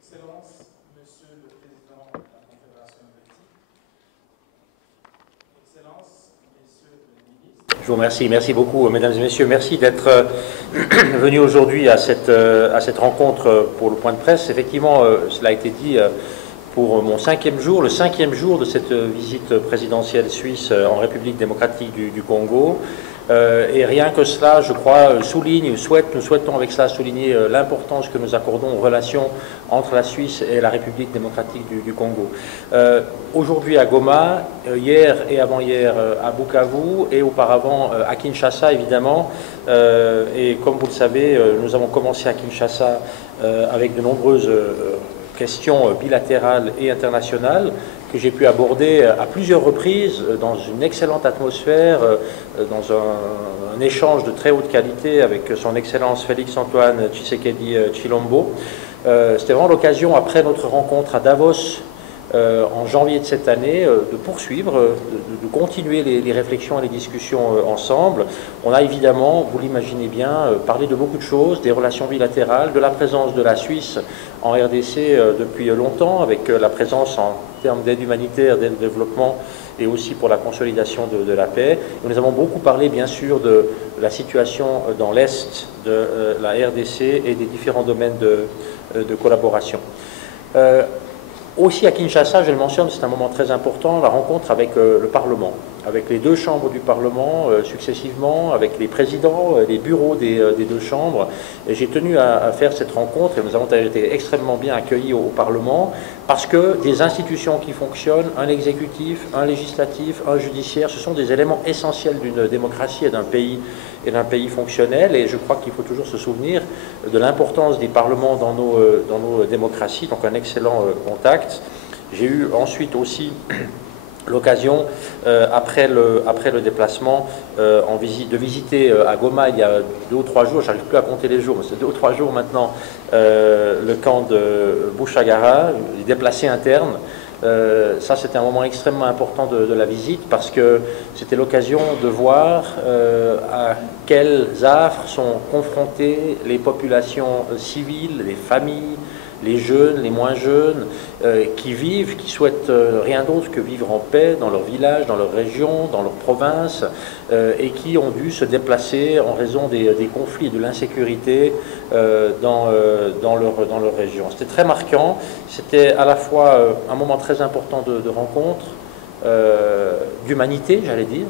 Excellences, Monsieur le Président de la Confédération helvétique, Excellences, Messieurs les ministres. Je vous remercie. Merci beaucoup, Mesdames et Messieurs. Merci d'être venus aujourd'hui à cette rencontre pour le point de presse. Effectivement, cela a été dit pour mon cinquième jour, le cinquième jour de cette visite présidentielle suisse en République démocratique du Congo. Et rien que cela, je crois, nous souhaitons avec cela souligner l'importance que nous accordons aux relations entre la Suisse et la République démocratique du Congo. Aujourd'hui à Goma, hier et avant-hier à Bukavu et auparavant à Kinshasa, évidemment. Et comme vous le savez, nous avons commencé à Kinshasa avec de nombreuses questions bilatérales et internationales que j'ai pu aborder à plusieurs reprises dans une excellente atmosphère, dans un échange de très haute qualité avec son Excellence Félix-Antoine Tshisekedi Tshilombo. C'était vraiment l'occasion, après notre rencontre à Davos en janvier de cette année, de poursuivre, de continuer les réflexions et les discussions ensemble. On a évidemment, vous l'imaginez bien, parlé de beaucoup de choses, des relations bilatérales, de la présence de la Suisse en RDC depuis longtemps, avec la présence en termes d'aide humanitaire, d'aide au développement et aussi pour la consolidation de la paix. Et nous avons beaucoup parlé, bien sûr, de la situation dans l'Est de la RDC et des différents domaines de collaboration. Aussi à Kinshasa, je le mentionne, c'est un moment très important, la rencontre avec le Parlement, avec les deux chambres du Parlement successivement, avec les présidents, les bureaux des deux chambres. Et j'ai tenu à faire cette rencontre et nous avons été extrêmement bien accueillis au Parlement parce que des institutions qui fonctionnent, un exécutif, un législatif, un judiciaire, ce sont des éléments essentiels d'une démocratie et d'un pays fonctionnel. Et je crois qu'il faut toujours se souvenir de l'importance des parlements dans nos démocraties, donc un excellent contact. J'ai eu ensuite aussi l'occasion, après le déplacement, de visiter à Goma il y a 2 ou 3 jours, j'arrive plus à compter les jours, mais c'est 2 ou 3 jours maintenant, le camp de Bushagara, les déplacés internes. Ça, c'était un moment extrêmement important de la visite parce que c'était l'occasion de voir à quels affres sont confrontées les populations civiles, les familles, les jeunes, les moins jeunes, qui souhaitent rien d'autre que vivre en paix dans leur village, dans leur région, dans leur province, et qui ont dû se déplacer en raison des conflits et de l'insécurité dans leur région. C'était très marquant, c'était à la fois un moment très important de rencontre, d'humanité, j'allais dire.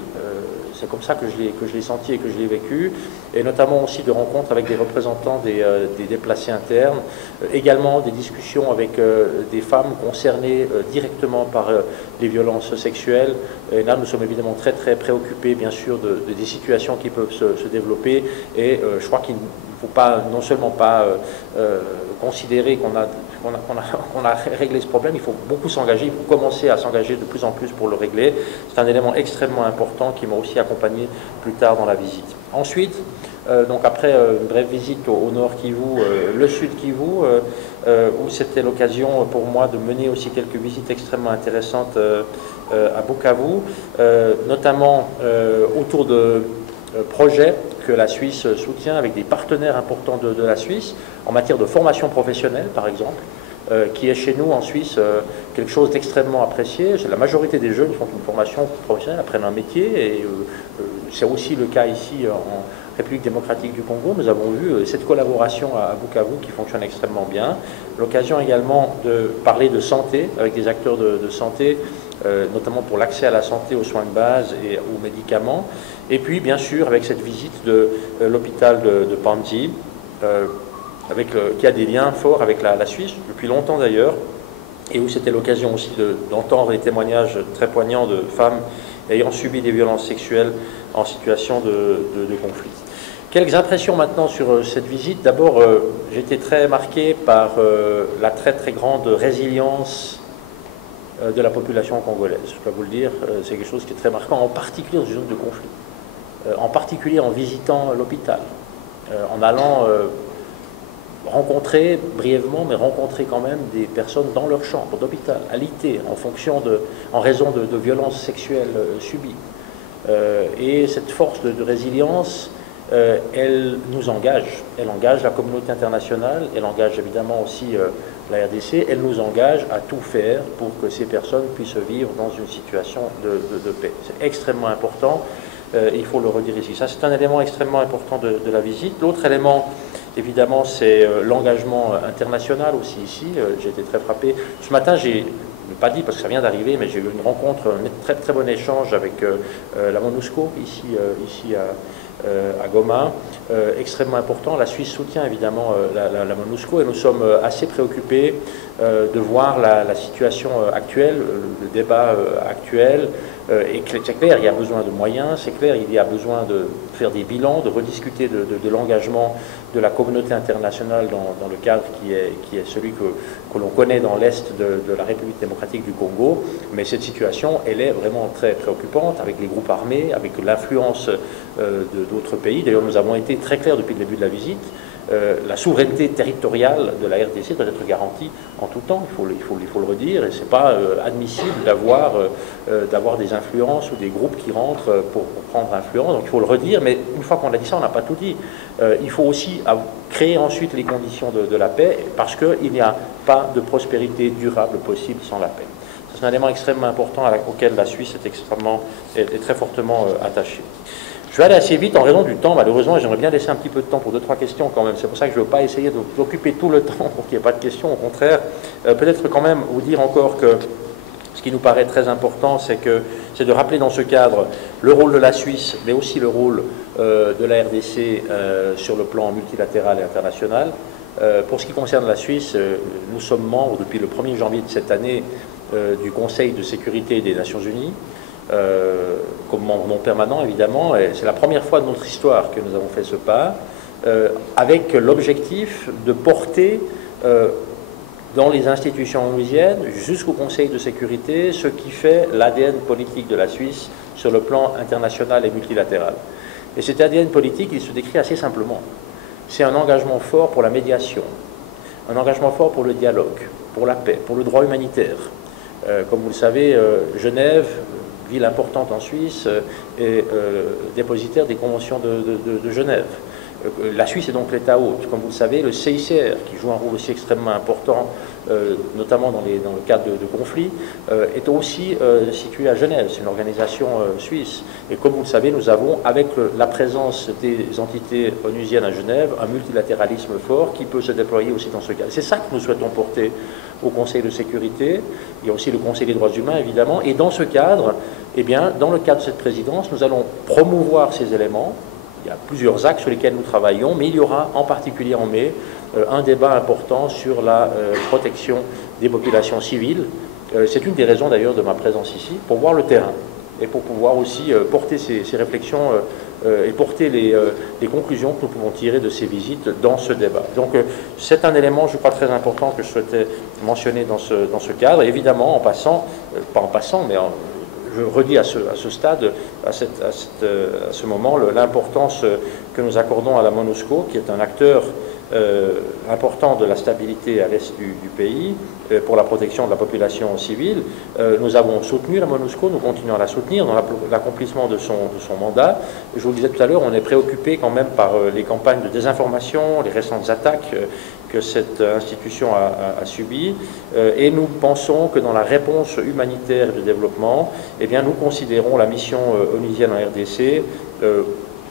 C'est comme ça que je l'ai senti et que je l'ai vécu, et notamment aussi de rencontres avec des représentants des déplacés internes, également des discussions avec des femmes concernées directement par les violences sexuelles. Et là, nous sommes évidemment très très préoccupés, bien sûr, des situations qui peuvent se développer, et je crois qu'il ne faut pas, non seulement pas considérer qu'on a réglé ce problème, il faut beaucoup s'engager, il faut commencer à s'engager de plus en plus pour le régler. C'est un élément extrêmement important qui m'a aussi accompagné plus tard dans la visite. Ensuite, donc après une brève visite au nord Kivu, le sud Kivu, où c'était l'occasion pour moi de mener aussi quelques visites extrêmement intéressantes à Bukavu, notamment autour de projets que la Suisse soutient avec des partenaires importants de la Suisse en matière de formation professionnelle, par exemple, qui est chez nous en Suisse quelque chose d'extrêmement apprécié. La majorité des jeunes font une formation professionnelle, apprennent un métier, et c'est aussi le cas ici en République démocratique du Congo. Nous avons vu cette collaboration à Bukavu qui fonctionne extrêmement bien. L'occasion également de parler de santé avec des acteurs de santé, notamment pour l'accès à la santé, aux soins de base et aux médicaments. Et puis, bien sûr, avec cette visite de l'hôpital de Panzi, qui a des liens forts avec la Suisse, depuis longtemps d'ailleurs, et où c'était l'occasion aussi d'entendre des témoignages très poignants de femmes ayant subi des violences sexuelles en situation de conflit. Quelques impressions maintenant sur cette visite. D'abord, j'ai été très marqué par la très très grande résilience de la population congolaise. Je dois vous le dire, c'est quelque chose qui est très marquant, en particulier dans une zone de conflit, en particulier en visitant l'hôpital, en allant rencontrer brièvement, mais rencontrer quand même des personnes dans leur chambre d'hôpital, alité, en raison de violences sexuelles subies. Et cette force de résilience, elle nous engage. Elle engage la communauté internationale, elle engage évidemment aussi la RDC, elle nous engage à tout faire pour que ces personnes puissent vivre dans une situation de paix. C'est extrêmement important, il faut le redire ici. Ça, c'est un élément extrêmement important de la visite. L'autre élément, évidemment, c'est l'engagement international aussi ici. J'ai été très frappé. Ce matin, j'ai pas dit parce que ça vient d'arriver, mais j'ai eu une rencontre, un très, très bon échange avec la MONUSCO ici à Goma, extrêmement important. La Suisse soutient évidemment la MONUSCO et nous sommes assez préoccupés de voir la situation actuelle, le débat actuel. Et c'est clair, il y a besoin de moyens, c'est clair, il y a besoin de faire des bilans, de rediscuter de l'engagement de la communauté internationale dans le cadre qui est celui que l'on connaît dans l'Est de la République démocratique du Congo. Mais cette situation, elle est vraiment très préoccupante avec les groupes armés, avec l'influence d'autres pays. D'ailleurs, nous avons été très clairs depuis le début de la visite. La souveraineté territoriale de la RDC doit être garantie en tout temps, il faut le redire, et ce n'est pas admissible d'avoir des influences ou des groupes qui rentrent pour prendre influence, donc il faut le redire, mais une fois qu'on a dit ça, on n'a pas tout dit. Il faut aussi créer ensuite les conditions de la paix, parce qu'il n'y a pas de prospérité durable possible sans la paix. C'est un élément extrêmement important auquel la Suisse est très fortement attachée. Je vais aller assez vite en raison du temps, malheureusement, j'aimerais bien laisser un petit peu de temps pour 2-3 questions quand même. C'est pour ça que je ne veux pas essayer d'occuper tout le temps pour qu'il n'y ait pas de questions, au contraire. Peut-être quand même vous dire encore que ce qui nous paraît très important, c'est de rappeler dans ce cadre le rôle de la Suisse, mais aussi le rôle de la RDC sur le plan multilatéral et international. Pour ce qui concerne la Suisse, nous sommes membres depuis le 1er janvier de cette année du Conseil de sécurité des Nations Unies. Comme membre non permanent évidemment, et c'est la première fois de notre histoire que nous avons fait ce pas, avec l'objectif de porter dans les institutions onusiennes jusqu'au Conseil de sécurité ce qui fait l'ADN politique de la Suisse sur le plan international et multilatéral. Et cet ADN politique, il se décrit assez simplement. C'est un engagement fort pour la médiation, un engagement fort pour le dialogue, pour la paix, pour le droit humanitaire. Comme vous le savez, Genève, ville importante en Suisse, est dépositaire des conventions de Genève. La Suisse est donc l'État hôte. Comme vous le savez, le CICR, qui joue un rôle aussi extrêmement important, notamment dans le cadre de conflits, est aussi situé à Genève. C'est une organisation suisse. Et comme vous le savez, nous avons, avec la présence des entités onusiennes à Genève, un multilatéralisme fort qui peut se déployer aussi dans ce cadre. C'est ça que nous souhaitons porter au Conseil de sécurité. Il y a aussi le Conseil des droits humains, évidemment. Et dans ce cadre, eh bien, dans le cadre de cette présidence, nous allons promouvoir ces éléments. Il y a plusieurs axes sur lesquels nous travaillons, mais il y aura en particulier en mai un débat important sur la protection des populations civiles. C'est une des raisons d'ailleurs de ma présence ici, pour voir le terrain et pour pouvoir aussi porter ces réflexions et porter les conclusions que nous pouvons tirer de ces visites dans ce débat. Donc c'est un élément, je crois, très important que je souhaitais mentionner dans ce cadre. Et évidemment, en passant, pas en passant, mais je redis à ce stade, à ce moment, l'importance que nous accordons à la MONUSCO, qui est un acteur important de la stabilité à l'est du pays, pour la protection de la population civile. Nous avons soutenu la MONUSCO, nous continuons à la soutenir dans l'accomplissement de son mandat. Je vous le disais tout à l'heure, on est préoccupé quand même par les campagnes de désinformation, les récentes attaques que cette institution a subies, et nous pensons que dans la réponse humanitaire et de développement, eh bien, nous considérons la mission onusienne en RDC,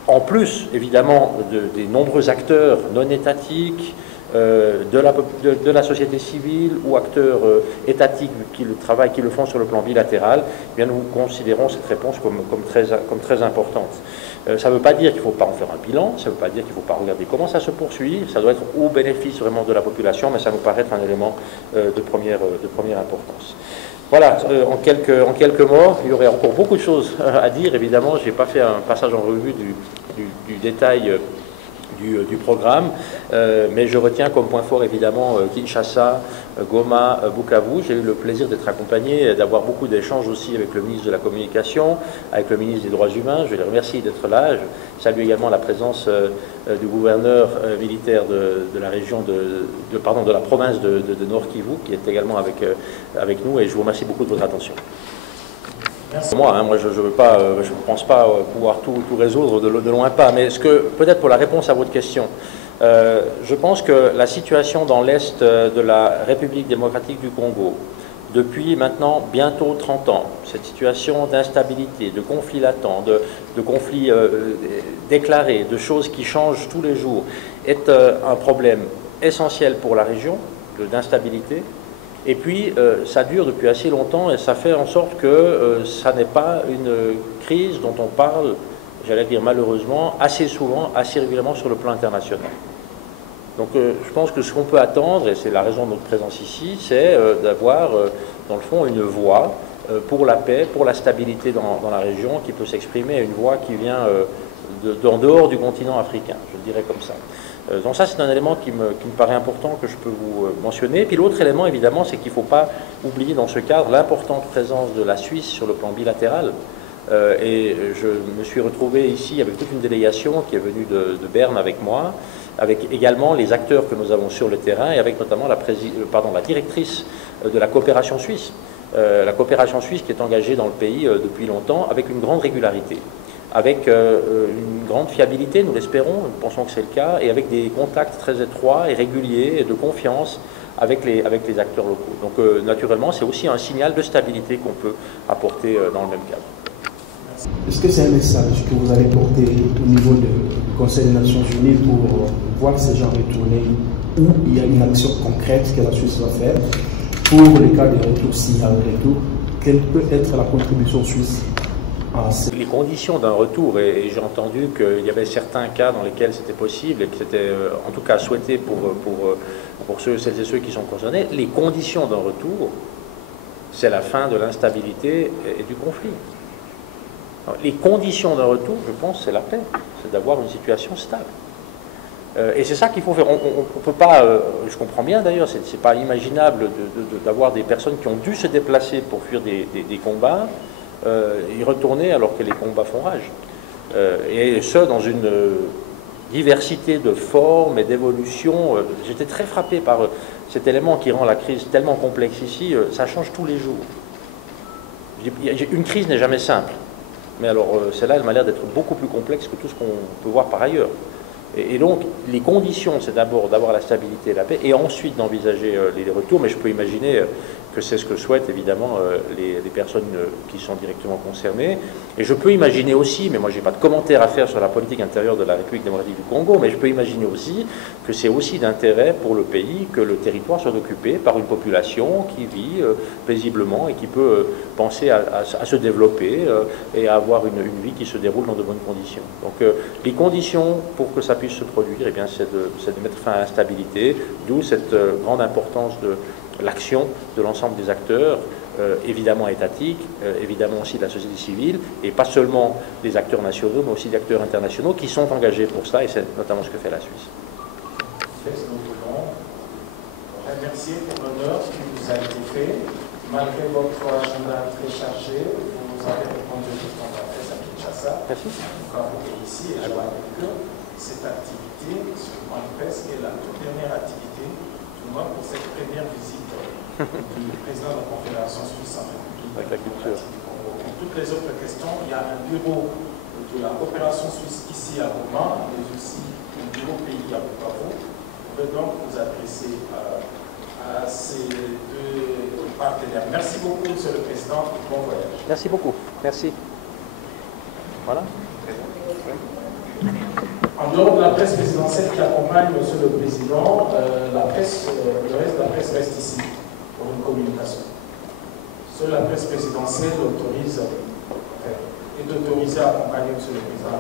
en plus évidemment des nombreux acteurs non étatiques, de la société civile ou acteurs étatiques qui le font sur le plan bilatéral, eh bien, nous considérons cette réponse comme très importante. Ça ne veut pas dire qu'il ne faut pas en faire un bilan, ça ne veut pas dire qu'il ne faut pas regarder comment ça se poursuit, ça doit être au bénéfice vraiment de la population, mais ça nous paraît être un élément de première importance. Voilà, en quelques mots, il y aurait encore beaucoup de choses à dire, évidemment, je n'ai pas fait un passage en revue du détail du programme, mais je retiens comme point fort évidemment Kinshasa, Goma, Bukavu. J'ai eu le plaisir d'être accompagné, d'avoir beaucoup d'échanges aussi avec le ministre de la Communication, avec le ministre des Droits Humains. Je les remercie d'être là. Je salue également la présence du gouverneur militaire de la région de la province de Nord Kivu, qui est également avec nous, et je vous remercie beaucoup de votre attention. Merci. Moi, je ne pense pas pouvoir tout résoudre, de loin pas, mais peut-être pour la réponse à votre question, je pense que la situation dans l'Est de la République démocratique du Congo, depuis maintenant bientôt 30 ans, cette situation d'instabilité, de conflits latents, de conflits déclarés, de choses qui changent tous les jours, est un problème essentiel pour la région, d'instabilité. Et puis, ça dure depuis assez longtemps et ça fait en sorte que ça n'est pas une crise dont on parle, j'allais dire malheureusement, assez souvent, assez régulièrement sur le plan international. Donc je pense que ce qu'on peut attendre, et c'est la raison de notre présence ici, c'est d'avoir, dans le fond, une voix pour la paix, pour la stabilité dans la région, qui peut s'exprimer, une voix qui vient d'en dehors du continent africain, je le dirais comme ça. Donc ça, c'est un élément qui me paraît important, que je peux vous mentionner. Puis l'autre élément, évidemment, c'est qu'il ne faut pas oublier dans ce cadre l'importante présence de la Suisse sur le plan bilatéral. Et je me suis retrouvé ici avec toute une délégation qui est venue de Berne avec moi, avec également les acteurs que nous avons sur le terrain et avec notamment la directrice de la coopération suisse. La coopération suisse qui est engagée dans le pays depuis longtemps avec une grande régularité, avec une grande fiabilité, nous l'espérons, nous pensons que c'est le cas, et avec des contacts très étroits et réguliers et de confiance avec les acteurs locaux. Donc naturellement, c'est aussi un signal de stabilité qu'on peut apporter dans le même cadre. Est-ce que c'est un message que vous allez porter au niveau du Conseil des Nations Unies pour voir ces gens retourner, où il y a une action concrète que la Suisse va faire pour les cas de retour, s'il y a un retour? Quelle peut être la contribution suisse à ces... Les conditions d'un retour, et j'ai entendu qu'il y avait certains cas dans lesquels c'était possible et que c'était en tout cas souhaité pour celles et ceux qui sont concernés, les conditions d'un retour, c'est la fin de l'instabilité et du conflit. Les conditions d'un retour, je pense, c'est la paix, c'est d'avoir une situation stable. Et c'est ça qu'il faut faire. On ne peut pas, je comprends bien d'ailleurs, c'est pas imaginable d'avoir des personnes qui ont dû se déplacer pour fuir des combats, y retourner alors que les combats font rage. Et ce, dans une diversité de formes et d'évolutions. J'étais très frappé par cet élément qui rend la crise tellement complexe ici. Ça change tous les jours. Une crise n'est jamais simple. Mais alors, celle-là, elle m'a l'air d'être beaucoup plus complexe que tout ce qu'on peut voir par ailleurs. Et donc, les conditions, c'est d'abord d'avoir la stabilité et la paix, et ensuite d'envisager les retours. Mais je peux imaginer que c'est ce que souhaitent évidemment les personnes qui sont directement concernées. Et je peux imaginer aussi, mais moi je n'ai pas de commentaire à faire sur la politique intérieure de la République démocratique du Congo, mais je peux imaginer aussi que c'est aussi d'intérêt pour le pays que le territoire soit occupé par une population qui vit paisiblement et qui peut penser à se développer et à avoir une vie qui se déroule dans de bonnes conditions. Donc les conditions pour que ça puisse se produire, eh bien, c'est de mettre fin à l'instabilité, d'où cette grande importance de l'action de l'ensemble des acteurs, évidemment étatiques, évidemment aussi de la société civile, et pas seulement des acteurs nationaux, mais aussi des acteurs internationaux qui sont engagés pour ça, et c'est notamment ce que fait la Suisse. Nous voulons remercier pour l'honneur qui vous a été fait. Malgré votre agenda très chargé, vous avez répondu aux questions de la presse à Kinshasa. Merci. Quand vous êtes ici, et je vois avec eux, cette activité sur le point de presse est la toute dernière activité, du moins pour cette première visite du président de la Confédération suisse en République. Avec la culture. Pour toutes les autres questions, il y a un bureau de la coopération suisse ici à Goma, mais aussi un bureau pays à Bukavu. Vous pouvez donc vous adresser à ces deux partenaires. Merci beaucoup, Monsieur le Président, et bon voyage. Merci beaucoup. Merci. Voilà. En dehors de la presse présidentielle qui accompagne Monsieur le Président, le reste de la presse reste ici pour une communication. Seule la presse présidentielle autorise et d'autoriser à accompagner Monsieur le Président.